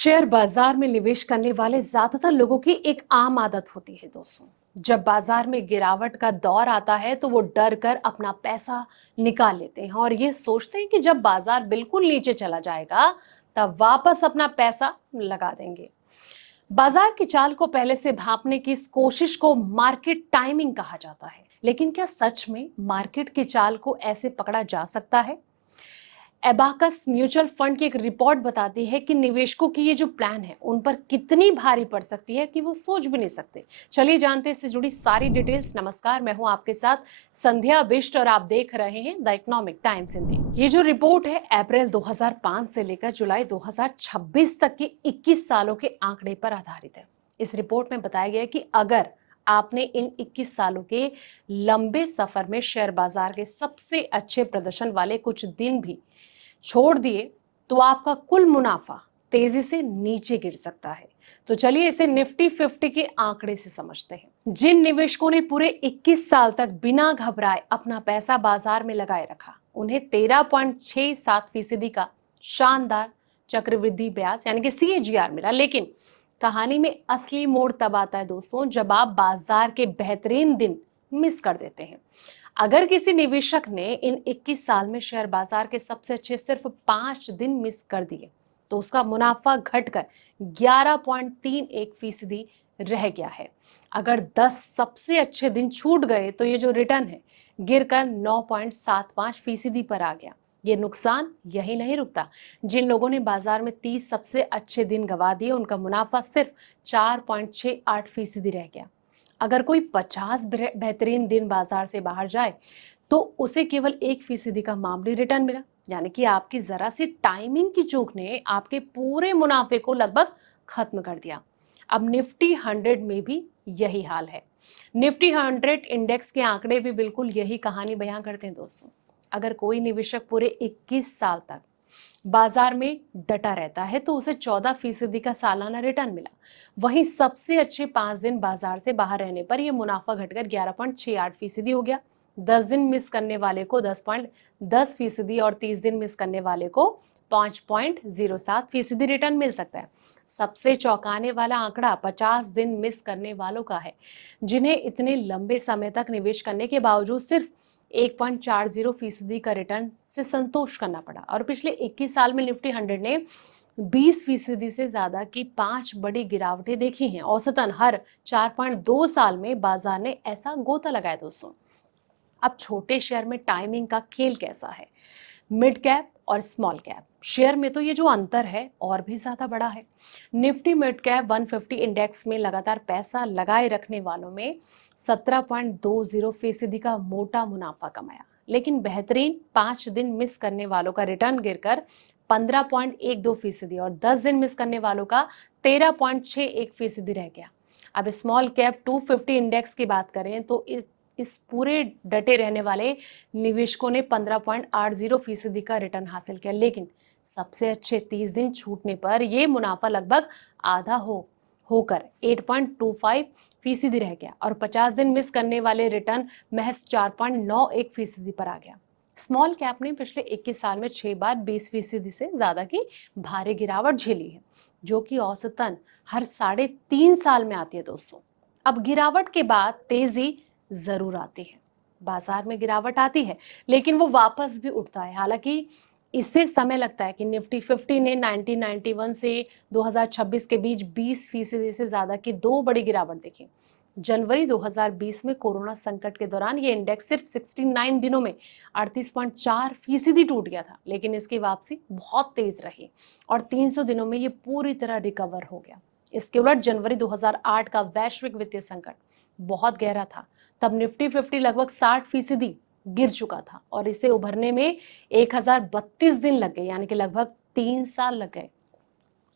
Share बाजार में निवेश करने वाले ज्यादातर लोगों की एक आम आदत होती है दोस्तों। जब बाजार में गिरावट का दौर आता है तो वो डर कर अपना पैसा निकाल लेते हैं और ये सोचते हैं कि जब बाजार बिल्कुल नीचे चला जाएगा तब वापस अपना पैसा लगा देंगे। बाजार की चाल को पहले से भांपने की इस कोशिश को मार्केट टाइमिंग कहा जाता है। लेकिन क्या सच में मार्केट की चाल को ऐसे पकड़ा जा सकता है? एबाकस म्यूचुअल फंड की एक रिपोर्ट बताती है कि निवेशकों की ये जो प्लान है उन पर कितनी भारी पड़ सकती है कि वो सोच भी नहीं सकते। चलिए जानते हैं इससे जुड़ी सारी डिटेल्स। नमस्कार, मैं हूं आपके साथ संध्या बिष्ट और आप देख रहे हैं द इकोनॉमिक टाइम्स हिंदी। ये जो रिपोर्ट है अप्रैल 2005 से लेकर जुलाई 2026 तक के 21 सालों के आंकड़े पर आधारित है। इस रिपोर्ट में बताया गया है कि अगर आपने इन 21 सालों के लंबे सफर में शेयर बाजार के सबसे अच्छे प्रदर्शन वाले कुछ दिन भी छोड़ दिए तो आपका कुल मुनाफा तेजी से नीचे गिर सकता है। तो चलिए इसे निफ्टी 50 के आंकड़े से समझते हैं। जिन निवेशकों ने पूरे 21 साल तक बिना घबराए अपना पैसा बाजार में लगाए रखा, उन्हें 13.67% का शानदार चक्रवृद्धि ब्याज यानी कि CAGR मिला। लेकिन कहानी में असली मोड़ तब आता है दोस्तों जब आप बाजार के बेहतरीन दिन मिस कर देते हैं। अगर किसी निवेशक ने इन 21 साल में शेयर बाजार के सबसे अच्छे सिर्फ 5 दिन मिस कर दिए तो उसका मुनाफा घटकर 11.31% रह गया है। अगर 10 सबसे अच्छे दिन छूट गए तो ये जो रिटर्न है गिरकर 9.75% पर आ गया। ये नुकसान यही नहीं रुकता। जिन लोगों ने बाजार में 30 सबसे अच्छे दिन गवा दिए उनका मुनाफा सिर्फ 4.68% रह गया। अगर कोई 50 बेहतरीन दिन बाजार से बाहर जाए तो उसे केवल 1% का मामूली रिटर्न मिला। यानी कि आपकी जरा सी टाइमिंग की चूक ने आपके पूरे मुनाफे को लगभग खत्म कर दिया। अब निफ्टी 100 में भी यही हाल है। निफ्टी 100 इंडेक्स के आंकड़े भी बिल्कुल यही कहानी बयां करते हैं दोस्तों। अगर कोई निवेशक पूरे 21 साल तक बाजार में डटा रहता है तो उसे 14% का सालाना रिटर्न मिला। वहीं सबसे अच्छे 5 दिन बाजार से बाहर रहने पर यह मुनाफा घटकर 11.68% हो गया। 10 दिन मिस करने वाले को 10.10% और 30 दिन मिस करने वाले को 5.07% रिटर्न मिल सकता है। सबसे चौंकाने वाला आंकड़ा 50 दिन मिस करने वालों का है, जिन्हें इतने लंबे समय तक निवेश करने के बावजूद सिर्फ 1.40% का रिटर्न से संतोष करना पड़ा। और पिछले 21 साल में निफ्टी 100 ने 20% से ज्यादा की 5 बड़ी गिरावटें देखी हैं। औसतन हर 4.2 साल में बाजार ने ऐसा गोता लगाया दोस्तों। अब छोटे शेयर में टाइमिंग का खेल कैसा है? मिड कैप और स्मॉल कैप शेयर में तो ये जो अंतर है और भी ज्यादा बड़ा है। निफ्टी मिड कैप 150 इंडेक्स में लगातार पैसा लगाए रखने वालों में 17.20% का मोटा मुनाफा कमाया। लेकिन बेहतरीन 5 दिन मिस करने वालों का रिटर्न गिरकर 15.12% और 10 दिन मिस करने वालों का 13.61% रह गया। अब स्मॉल कैप 250 इंडेक्स की बात करें तो इस पूरे डटे रहने वाले निवेशकों ने 15.80% का रिटर्न हासिल किया। लेकिन सबसे अच्छे 30 दिन छूटने पर यह मुनाफा लगभग आधा होकर 8.25% रह गया और 50 दिन मिस करने वाले रिटर्न महज 4.91% पर आ गया। स्मॉल कैप ने पिछले 21 साल में 6 बार 20% से ज्यादा की भारी गिरावट झेली है, जो कि औसतन हर 3.5 साल में आती है दोस्तों। अब गिरावट के बाद तेजी जरूर आती है। बाजार में गिरावट आती है लेकिन वो वापस भी उठता है। हालांकि इससे समय लगता है कि निफ्टी 50 ने 1991 से 2026 के बीच 20% से ज्यादा की 2 बड़ी गिरावट देखी। जनवरी 2020 में कोरोना संकट के दौरान ये इंडेक्स सिर्फ 69 दिनों में 38.4% टूट गया था। लेकिन इसकी वापसी बहुत तेज रही और 300 दिनों में ये पूरी तरह रिकवर हो गया। इसके उलट जनवरी 2008 का वैश्विक वित्तीय संकट बहुत गहरा था। तब निफ्टी 50 लगभग 60% गिर चुका था और इसे उभरने में 1032 दिन लग गए, यानी कि लगभग 3 साल लग गए।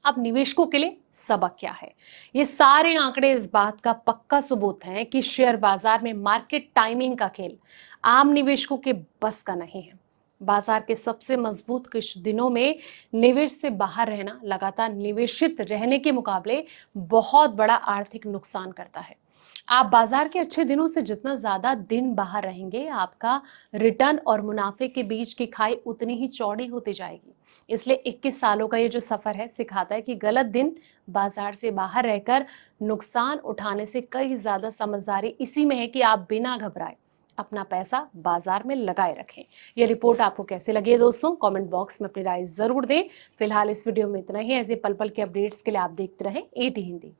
अब निवेशकों के लिए सबक क्या है? ये सारे आंकड़े इस बात का पक्का सबूत हैं कि शेयर बाजार में मार्केट टाइमिंग का खेल आम निवेशकों के बस का नहीं है। बाजार के सबसे मजबूत कुछ दिनों में निवेश से बाहर रहना लगातार निवेशित रहने के मुकाबले बहुत बड़ा आर्थिक नुकसान करता है। आप बाजार के अच्छे दिनों से जितना ज्यादा दिन बाहर रहेंगे, आपका रिटर्न और मुनाफे के बीच की खाई उतनी ही चौड़ी होती जाएगी। इसलिए 21 सालों का ये जो सफर है सिखाता है कि गलत दिन बाजार से बाहर रहकर नुकसान उठाने से कई ज्यादा समझदारी इसी में है कि आप बिना घबराए अपना पैसा बाजार में लगाए रखें। ये रिपोर्ट आपको कैसे लगी है दोस्तों, कमेंट बॉक्स में अपनी राय जरूर दें। फिलहाल इस वीडियो में इतना ही। ऐसे पल पल के अपडेट्स के लिए आप देखते रहें एटी हिंदी।